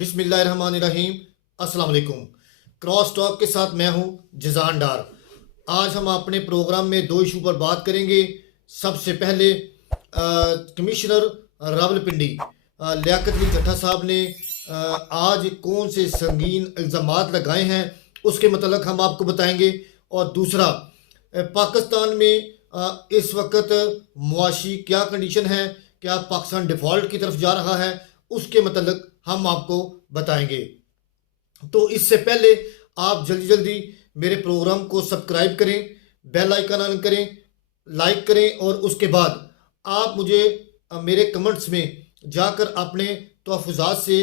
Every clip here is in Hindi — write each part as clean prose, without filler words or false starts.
बिस्मिल्लाहिर्रहमानिर्रहीम। अस्सलाम वालेकुम। क्रॉस टॉक के साथ मैं हूं जजान डार। आज हम अपने प्रोग्राम में दो इशू पर बात करेंगे। सबसे पहले कमिश्नर रावलपिंडी लियाकत अली जट्टा साहब ने आज कौन से संगीन इल्ज़ामात लगाए हैं उसके मतलब हम आपको बताएंगे। और दूसरा, पाकिस्तान में इस वक्त मुआशी क्या कंडीशन है, क्या पाकिस्तान डिफ़ॉल्ट की तरफ जा रहा है, उसके मतलब हम आपको बताएंगे। तो इससे पहले आप जल्दी जल्दी मेरे प्रोग्राम को सब्सक्राइब करें, बेल आइकन ऑन करें, लाइक करें और उसके बाद आप मुझे मेरे कमेंट्स में जाकर अपने तहफ़्फ़ुज़ात से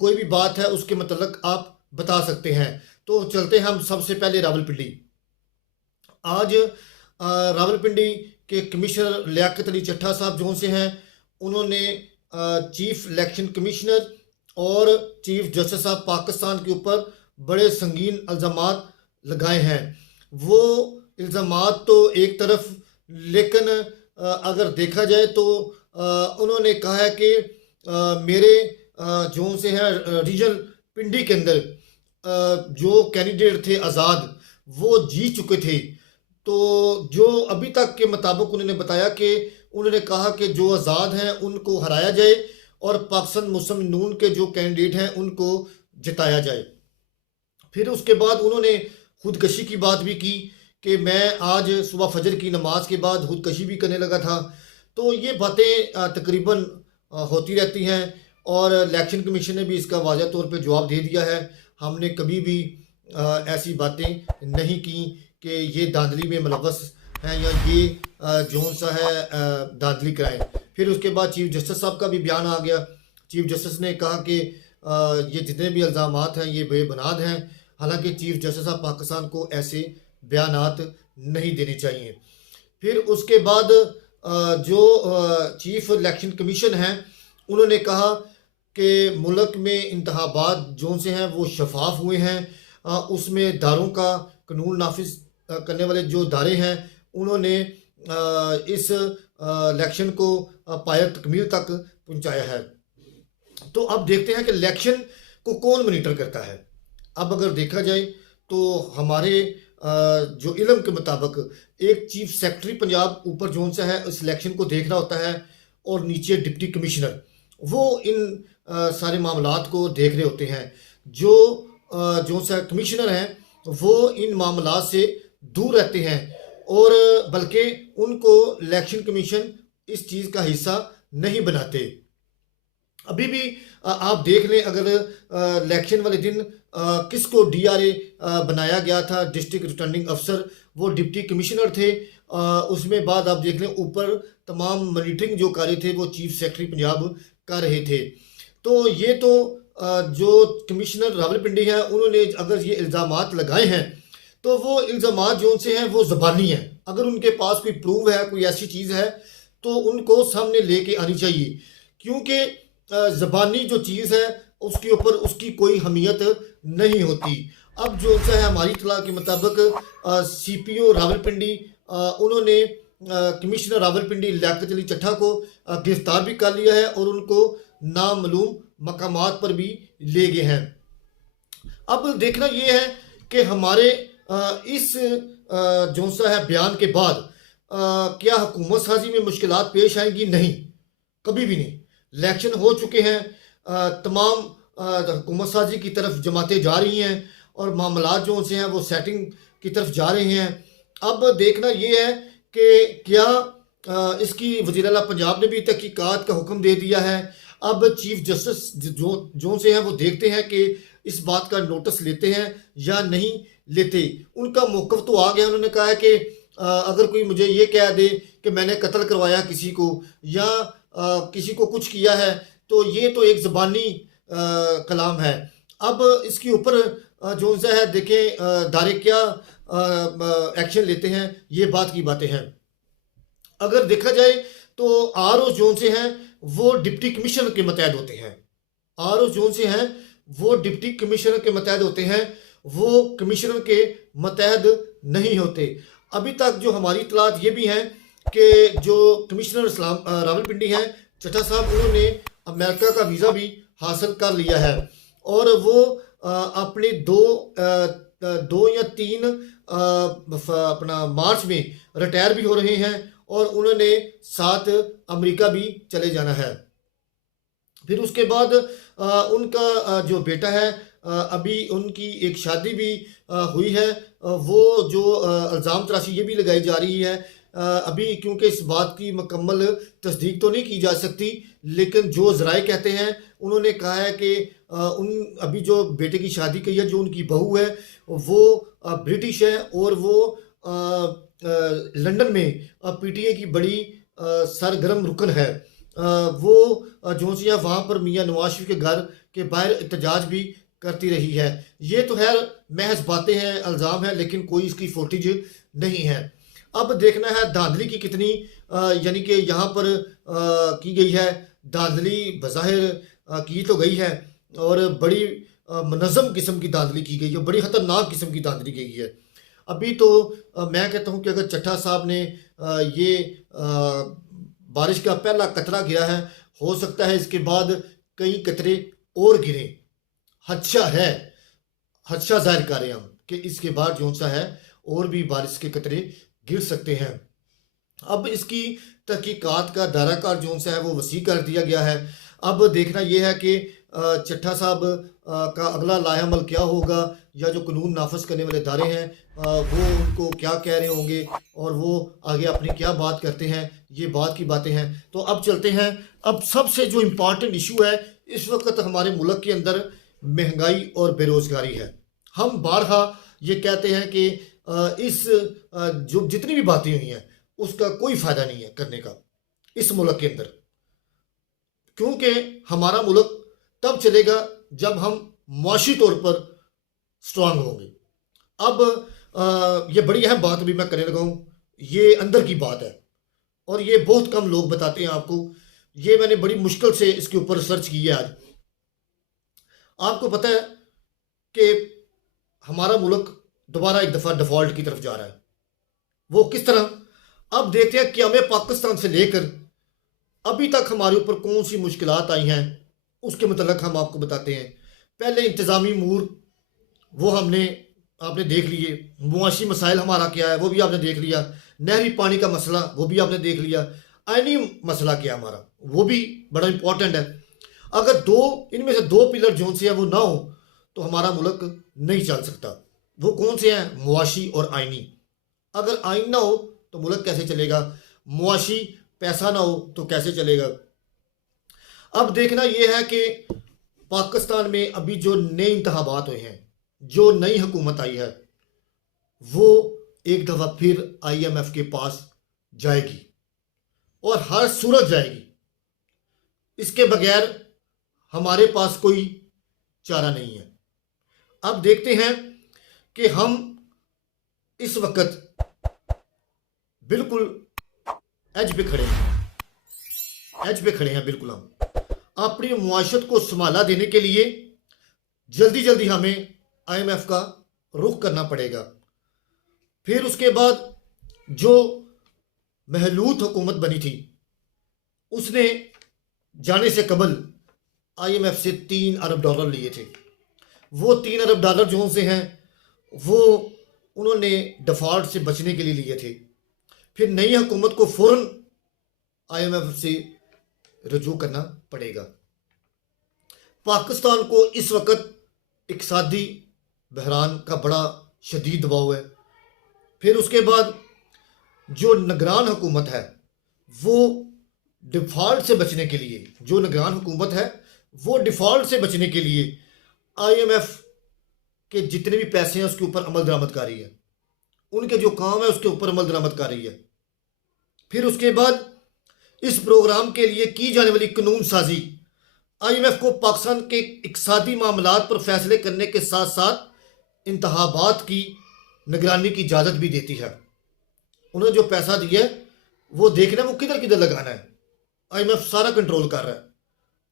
कोई भी बात है उसके मतलब आप बता सकते हैं। तो चलते हैं हम सबसे पहले रावलपिंडी। आज रावलपिंडी के कमिश्नर लियाकत अली चट्टा साहब जो से हैं, उन्होंने चीफ इलेक्शन कमिश्नर और चीफ जस्टिस ऑफ पाकिस्तान के ऊपर बड़े संगीन इल्ज़ामात लगाए हैं। वो इल्ज़ामात तो एक तरफ, लेकिन अगर देखा जाए तो उन्होंने कहा है कि मेरे जो से हैं रीजनल पिंडी के अंदर जो कैंडिडेट थे आज़ाद, वो जीत चुके थे। तो जो अभी तक के मुताबिक उन्होंने बताया कि उन्होंने कहा कि जो आज़ाद हैं उनको हराया जाए और पाकिस्तान मुस्लिम नून के जो कैंडिडेट हैं उनको जिताया जाए। फिर उसके बाद उन्होंने खुदकशी की बात भी की कि मैं आज सुबह फजर की नमाज के बाद खुदकशी भी करने लगा था। तो ये बातें तकरीबन होती रहती हैं और इलेक्शन कमीशन ने भी इसका वाज़ह तौर पे जवाब दे दिया है। हमने कभी भी ऐसी बातें नहीं की कि ये धांधली में मुलव्वस हैं या ये जोन सा है धांधली कराएं। फिर उसके बाद चीफ जस्टिस साहब का भी बयान आ गया। चीफ जस्टिस ने कहा कि ये जितने भी इल्ज़ामात हैं ये बेबुनियाद हैं। हालांकि चीफ जस्टिस ऑफ पाकिस्तान को ऐसे बयानात नहीं देने चाहिए। फिर उसके बाद जो चीफ इलेक्शन कमीशन हैं, उन्होंने कहा कि मुल्क में इंतखाबात जो से हैं वो शफाफ हुए हैं। उसमें दारों का कानून नाफिज करने वाले जो दारे हैं उन्होंने इस इलेक्शन को पाया तकमील तक पहुंचाया है। तो अब देखते हैं कि इलेक्शन को कौन मॉनिटर करता है। अब अगर देखा जाए तो हमारे जो इल्म के मुताबिक एक चीफ सेक्रेटरी पंजाब ऊपर जोन सा है इस इलेक्शन को देख रहा होता है और नीचे डिप्टी कमिश्नर वो इन सारे मामलात को देख रहे होते हैं। जो सा कमिश्नर हैं वो इन मामलात से दूर रहते हैं और बल्कि उनको इलेक्शन कमीशन इस चीज़ का हिस्सा नहीं बनाते। अभी भी आप देख लें, अगर इलेक्शन वाले दिन किसको डीआरए बनाया गया था, डिस्ट्रिक्ट रिटर्निंग अफसर, वो डिप्टी कमिश्नर थे। उसमें बाद आप देख लें ऊपर तमाम मॉनिटरिंग जो कार्य थे वो चीफ सेक्रेटरी पंजाब कर रहे थे। तो ये तो जो कमिश्नर रावलपिंडी है उन्होंने अगर ये इल्ज़ामात लगाए हैं तो वो इल्ज़ामात जो से हैं वो ज़बानी हैं। अगर उनके पास कोई प्रूफ है, कोई ऐसी चीज़ है तो उनको सामने लेके आनी चाहिए, क्योंकि ज़बानी जो चीज़ है उसके ऊपर उसकी कोई हमियत नहीं होती। अब जो सा है हमारी इत्तला के मुताबिक सीपीओ रावलपिंडी उन्होंने कमिश्नर रावलपिंडी लियाकत अली चट्टा को गिरफ्तार भी कर लिया है और उनको नामालूम मकामात पर भी ले गए हैं। अब देखना ये है कि हमारे इस जो सा है बयान के बाद क्या हुकूमत साजी में मुश्किलात पेश आएंगी? नहीं, कभी भी नहीं। इलेक्शन हो चुके हैं, तमाम हुकूमत साजी की तरफ जमातें जा रही हैं और मामलात जो से हैं वो सेटिंग की तरफ जा रहे हैं। अब देखना ये है कि क्या इसकी वज़ीर आला पंजाब ने भी तहकीकात का हुक्म दे दिया है। अब चीफ जस्टिस जो से हैं वो देखते हैं कि इस बात का नोटिस लेते हैं या नहीं लेते। उनका मौक़िफ़ तो आ गया। उन्होंने कहा है कि अगर कोई मुझे ये कह दे कि मैंने कत्ल करवाया किसी को या किसी को कुछ किया है तो ये तो एक ज़बानी कलाम है। अब इसके ऊपर जो सा है देखें दारे क्या एक्शन लेते हैं, ये बात की बातें हैं। अगर देखा जाए तो आरओ जोन से हैं वो डिप्टी कमिश्नर के मतहत होते हैं। आरओ जोन से हैं वो डिप्टी कमिश्नर के मतहत होते हैं, वो कमिश्नर के मतहत नहीं होते। अभी तक जो हमारी इत्तलात ये भी हैं कि जो कमिश्नर रावलपिंडी हैं चट्टा साहब, उन्होंने अमेरिका का वीज़ा भी हासिल कर लिया है और वो अपने दो या तीन अपना मार्च में रिटायर भी हो रहे हैं और उन्होंने साथ अमेरिका भी चले जाना है। फिर उसके बाद उनका जो बेटा है, अभी उनकी एक शादी भी हुई है। वो जो इल्ज़ाम तराशी ये भी लगाई जा रही है, अभी क्योंकि इस बात की मुकम्मल तस्दीक तो नहीं की जा सकती, लेकिन जो ज़राए कहते हैं उन्होंने कहा है कि उन अभी जो बेटे की शादी की है, जो उनकी बहू है वो ब्रिटिश है और वो लंदन में पीटीए की बड़ी सरगर्म रुकन है। वो जो सी है वहाँ पर मियाँ नवाज शरीफ के घर के बाहर एहतजाज भी करती रही है। ये तो खैर महज बातें हैं, इल्ज़ाम है, लेकिन कोई इसकी फुटेज नहीं है। अब देखना है धांधली की कितनी यानी कि यहाँ पर की गई है। धांधली बज़ाहिर की तो गई है और बड़ी मुनज़्ज़म किस्म की धांधली की गई है, बड़ी ख़तरनाक किस्म की धांधली की गई है। अभी तो मैं कहता हूँ कि अगर चट्टा साहब ने ये बारिश का पहला कतरा गिरा है, हो सकता है इसके बाद कई कतरे और गिरें। खदशा जाहिर कर रहे हैं हम कि इसके बाद जो सा है और भी बारिश के कतरे गिर सकते हैं। अब इसकी तहकीकात का दायराकार जो सा है वो वसी कर दिया गया है। अब देखना यह है कि चट्टा साहब का अगला लाहेअमल क्या होगा, या जो कानून नाफज करने वाले इदारे हैं वो उनको क्या कह रहे होंगे और वो आगे अपनी क्या बात करते हैं, ये बात की बातें हैं। तो अब चलते हैं, अब सबसे जो इम्पॉर्टेंट इशू है इस वक्त हमारे मुल्क के अंदर महंगाई और बेरोज़गारी है। हम बारहा ये कहते हैं कि इस जो जितनी भी बातें हुई हैं उसका कोई फ़ायदा नहीं है करने का इस मुल्क के अंदर, क्योंकि हमारा मुल्क तब चलेगा जब हम मुआशी तौर पर स्ट्रांग होंगे। अब ये बड़ी अहम बात भी मैं करने लगा हूँ, ये अंदर की बात है और ये बहुत कम लोग बताते हैं आपको। ये मैंने बड़ी मुश्किल से इसके ऊपर रिसर्च की है। आज आपको पता है कि हमारा मुल्क दोबारा एक दफ़ा डिफ़ॉल्ट की तरफ जा रहा है। वो किस तरह, अब देखते हैं कि हमें पाकिस्तान से लेकर अभी तक हमारे ऊपर कौन सी मुश्किलात आई हैं, उसके मतलब हम आपको बताते हैं। पहले इंतज़ामी अमूर वो आपने देख लिए, मुआशी मसाइल हमारा क्या है वो भी आपने देख लिया, नहरी पानी का मसला वो भी आपने देख लिया, आइनी मसला क्या हमारा वो भी बड़ा इंपॉर्टेंट है। अगर इनमें से दो पिलर जो से हैं वो ना हो तो हमारा मुल्क नहीं चल सकता। वो कौन से हैं? मुआशी और आइनी। अगर आइन ना हो तो मुल्क कैसे चलेगा? मुआशी पैसा ना हो तो कैसे चलेगा? अब देखना यह है कि पाकिस्तान में अभी जो नए इंतखाबात हुए हैं, जो नई हुकूमत आई है, वो एक दफ़ा फिर IMF के पास जाएगी और हर सूरत जाएगी। इसके बगैर हमारे पास कोई चारा नहीं है। अब देखते हैं कि हम इस वक्त बिल्कुल एज पे खड़े हैं, बिल्कुल हम अपनी मुआशत को संभाला देने के लिए जल्दी जल्दी हमें IMF का रुख करना पड़ेगा। फिर उसके बाद जो महलूत हुकूमत बनी थी उसने जाने से कबल IMF से $3 अरब लिए थे। वो $3 अरब जो से हैं वो उन्होंने डिफ़ॉल्ट से बचने के लिए लिए थे। फिर नई हुकूमत को फ़ौरन IMF से रजू करना पड़ेगा। पाकिस्तान को इस वक्त इक़्तिसादी बहरान का बड़ा शदीद दबाव है। फिर उसके बाद जो निगरान हुकूमत है वो डिफ़ॉल्ट से बचने के लिए, जो निगरान हुकूमत है वो डिफ़ॉल्ट से बचने के लिए IMF के जितने भी पैसे हैं उसके ऊपर अमल दरामद कर रही है, उनके जो काम है उसके ऊपर अमल दरामद कर रही है। फिर उसके बाद इस प्रोग्राम के लिए की जाने वाली कानून साजी IMF को पाकिस्तान के इक़्तिसादी मामलात पर फैसले करने के साथ साथ इंतखाबात की निगरानी की इजाज़त भी देती है। उन्हें जो पैसा दिया है वो देखना वो किधर किधर लगाना है, IMF सारा कंट्रोल कर रहा है।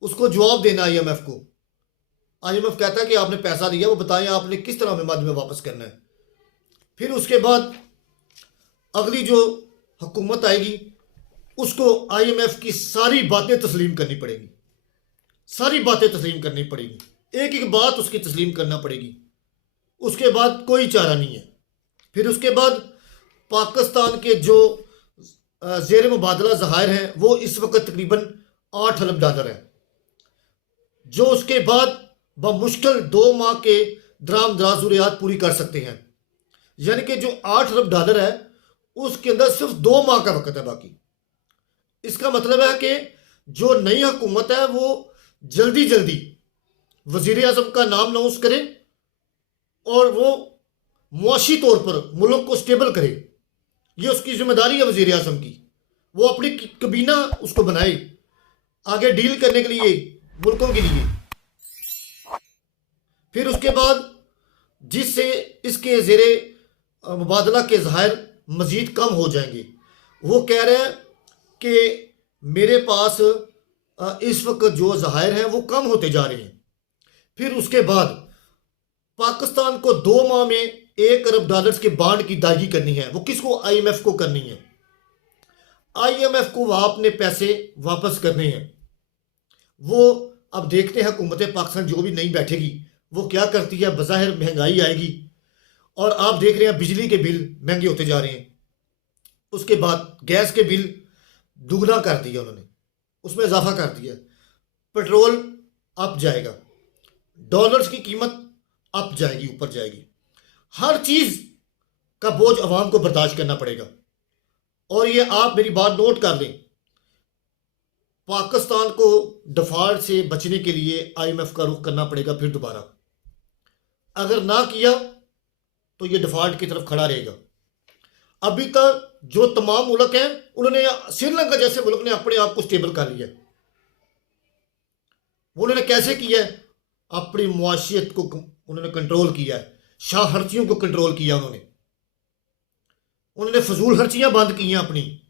उसको जवाब देना IMF को। IMF कहता है कि आपने पैसा दिया, वो बताएं आपने किस तरह में बाद में वापस करना है। फिर उसके बाद अगली जो हुकूमत आएगी उसको IMF की सारी बातें तस्लीम करनी पड़ेंगी, सारी बातें तस्लीम करनी पड़ेंगी। एक एक बात उसकी तस्लीम करना पड़ेगी। उसके बाद कोई चारा नहीं है। फिर उसके बाद पाकिस्तान के जो ज़ेर मुबादला ज़खायर हैं वो इस वक्त तकरीबन $8 अरब है, जो उसके बाद बमुश्किल 2 माह के दराम दराज ज़रूरियात पूरी कर सकते हैं। यानी कि जो $8 अरब है उसके अंदर सिर्फ 2 माह का वक्त है बाकी। इसका मतलब है कि जो नई हुकूमत है वो जल्दी जल्दी वज़ीर आज़म का नाम अनाउंस करे और वो मुआशी तौर पर मुल्क को स्टेबल करे। ये उसकी जिम्मेदारी है वज़ीर आज़म की। वो अपनी कबीना उसको बनाए आगे डील करने के लिए, मुल्कों के लिए। फिर उसके बाद जिससे इसके ज़ेरे मुबादला के ज़खायर मज़ीद कम हो जाएंगे। वो कह रहे हैं कि मेरे पास इस वक्त जो ज़खायर हैं वो कम होते जा रहे हैं। फिर उसके बाद पाकिस्तान को 2 माह में $1 अरब के बांड की अदायगी करनी है। वो किसको? IMF को करनी है। IMF को वह अपने पैसे वापस करने हैं। वो अब देखते हैं हुकूमत पाकिस्तान जो भी नहीं बैठेगी वो क्या करती है। बज़ाहिर महंगाई आएगी और आप देख रहे हैं बिजली के बिल महंगे होते जा रहे हैं। उसके बाद गैस के बिल दुगना कर दिया उन्होंने, उसमें इजाफा कर दिया। पेट्रोल अप जाएगा, डॉलर्स की कीमत अप जाएगी, ऊपर जाएगी। हर चीज़ का बोझ अवाम को बर्दाश्त करना पड़ेगा। और ये आप मेरी बात नोट कर लें, पाकिस्तान को डिफॉल्ट से बचने के लिए IMF का रुख करना पड़ेगा फिर दोबारा। अगर ना किया तो ये डिफॉल्ट की तरफ खड़ा रहेगा। अभी तक जो तमाम मुल्क हैं उन्होंने, श्रीलंका जैसे मुल्क ने अपने आप को स्टेबल कर लिया। उन्होंने कैसे किया है? अपनी मुआशियत को उन्होंने कंट्रोल किया है, शाहर्चियों को कंट्रोल किया उन्होंने फजूल खर्चियां बंद की हैं अपनी।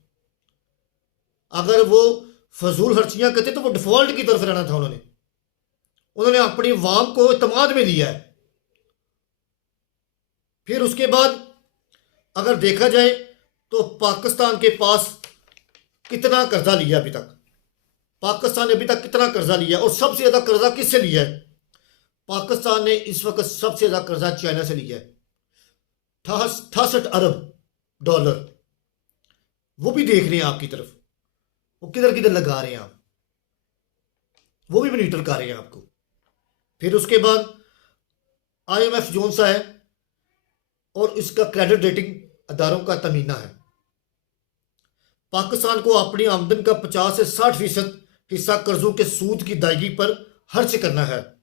अगर वो फजूल खर्चियां करते तो वो डिफॉल्ट की तरफ रहना था। उन्होंने अपनी अवाम को इत्मीनान में लिया है। फिर उसके बाद अगर देखा जाए तो पाकिस्तान के पास कितना कर्जा लिया अभी तक, पाकिस्तान ने अभी तक कितना कर्जा लिया और सबसे ज्यादा कर्जा किससे लिया है? पाकिस्तान ने इस वक्त सबसे ज्यादा कर्जा चाइना से लिया है, $68 अरब। वो भी देख रहे हैं आपकी तरफ, वो किधर किधर लगा रहे हैं आप, वो भी मॉनिटर कर रहे हैं आपको। फिर उसके बाद IMF जोन सा है और इसका क्रेडिट रेटिंग अदारों का तमीना है। पाकिस्तान को अपनी आमदन का 50 से 60% हिस्सा कर्जों के सूद की अदायगी पर खर्च करना है,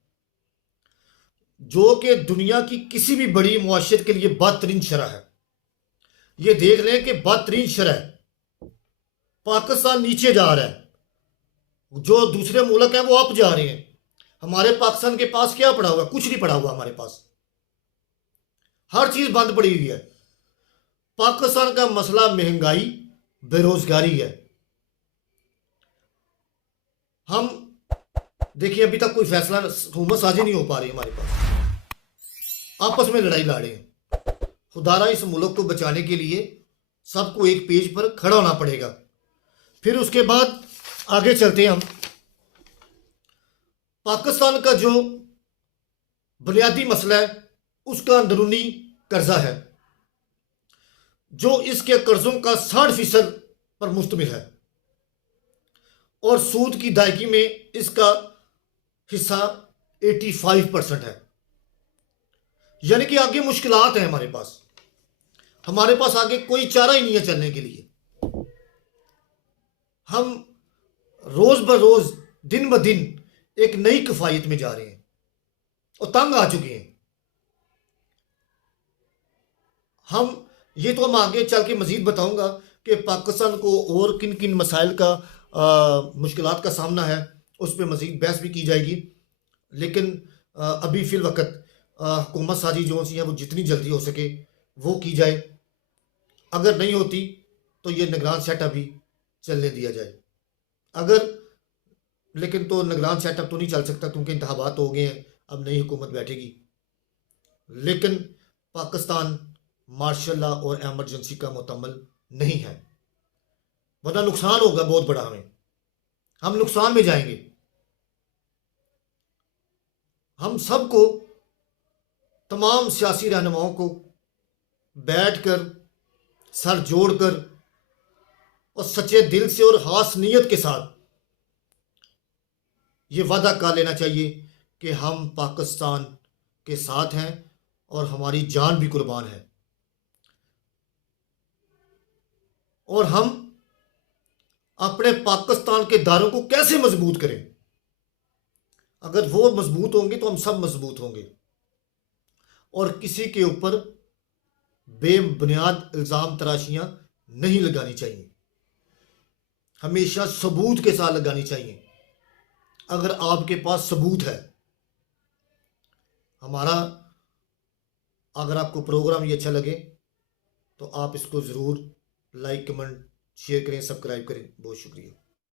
जो कि दुनिया की किसी भी बड़ी मुआशियत के लिए बदतरीन शरह है। ये देख लें कि बदतरीन शरह पाकिस्तान नीचे जा रहा है, जो दूसरे मुल्क हैं वो अप जा रहे हैं। हमारे पाकिस्तान के पास क्या पड़ा हुआ? कुछ नहीं पड़ा हुआ हमारे पास, हर चीज बंद पड़ी हुई है। पाकिस्तान का मसला महंगाई, बेरोजगारी है। हम देखिए अभी तक कोई फैसला, हुकूमत साजी नहीं हो पा रही हमारे पास, आपस में लड़ाई लड़ रहे हैं। खुदारा इस मुल्क को बचाने के लिए सबको एक पेज पर खड़ा होना पड़ेगा। फिर उसके बाद आगे चलते हैं हम। पाकिस्तान का जो बुनियादी मसला है उसका अंदरूनी कर्जा है, जो इसके कर्जों का 60% पर मुश्तमिल है और सूद की अदायगी में इसका हिस्सा 85% है। यानी कि आगे मुश्किलात हैं हमारे पास आगे कोई चारा ही नहीं है चलने के लिए। हम रोज ब रोज, दिन ब दिन एक नई कफायत में जा रहे हैं और तंग आ चुके हैं हम। ये तो हम आगे चल के मजीद बताऊंगा कि पाकिस्तान को और किन किन मसाइल का, मुश्किलात का सामना है, उस पर मजीद बहस भी की जाएगी। लेकिन अभी फिल वक्त हुकूमत साजी जो सी है वो जितनी जल्दी हो सके वो की जाए। अगर नहीं होती तो ये निगरान सेटअप भी चलने दिया जाए। लेकिन तो निगरान सेटअप तो नहीं चल सकता क्योंकि इंतखाबात हो गए हैं, अब नई हुकूमत बैठेगी। लेकिन पाकिस्तान मार्शल लॉ और एमरजेंसी का मुतम्मल नहीं है, वरना नुकसान होगा बहुत बड़ा। हम नुकसान में जाएंगे। हम सबको, तमाम सियासी रहनुमाओं को बैठकर सर जोड़कर और सच्चे दिल से और खास नीयत के साथ ये वादा कर लेना चाहिए कि हम पाकिस्तान के साथ हैं और हमारी जान भी कुर्बान है। और हम अपने पाकिस्तान के दारों को कैसे मजबूत करें? अगर वो मजबूत होंगे तो हम सब मजबूत होंगे। और किसी के ऊपर बेबुनियाद इल्ज़ाम तराशियां नहीं लगानी चाहिए, हमेशा सबूत के साथ लगानी चाहिए। अगर आपके पास सबूत है हमारा, अगर आपको प्रोग्राम ये अच्छा लगे तो आप इसको ज़रूर लाइक, कमेंट, शेयर करें, सब्सक्राइब करें। बहुत शुक्रिया।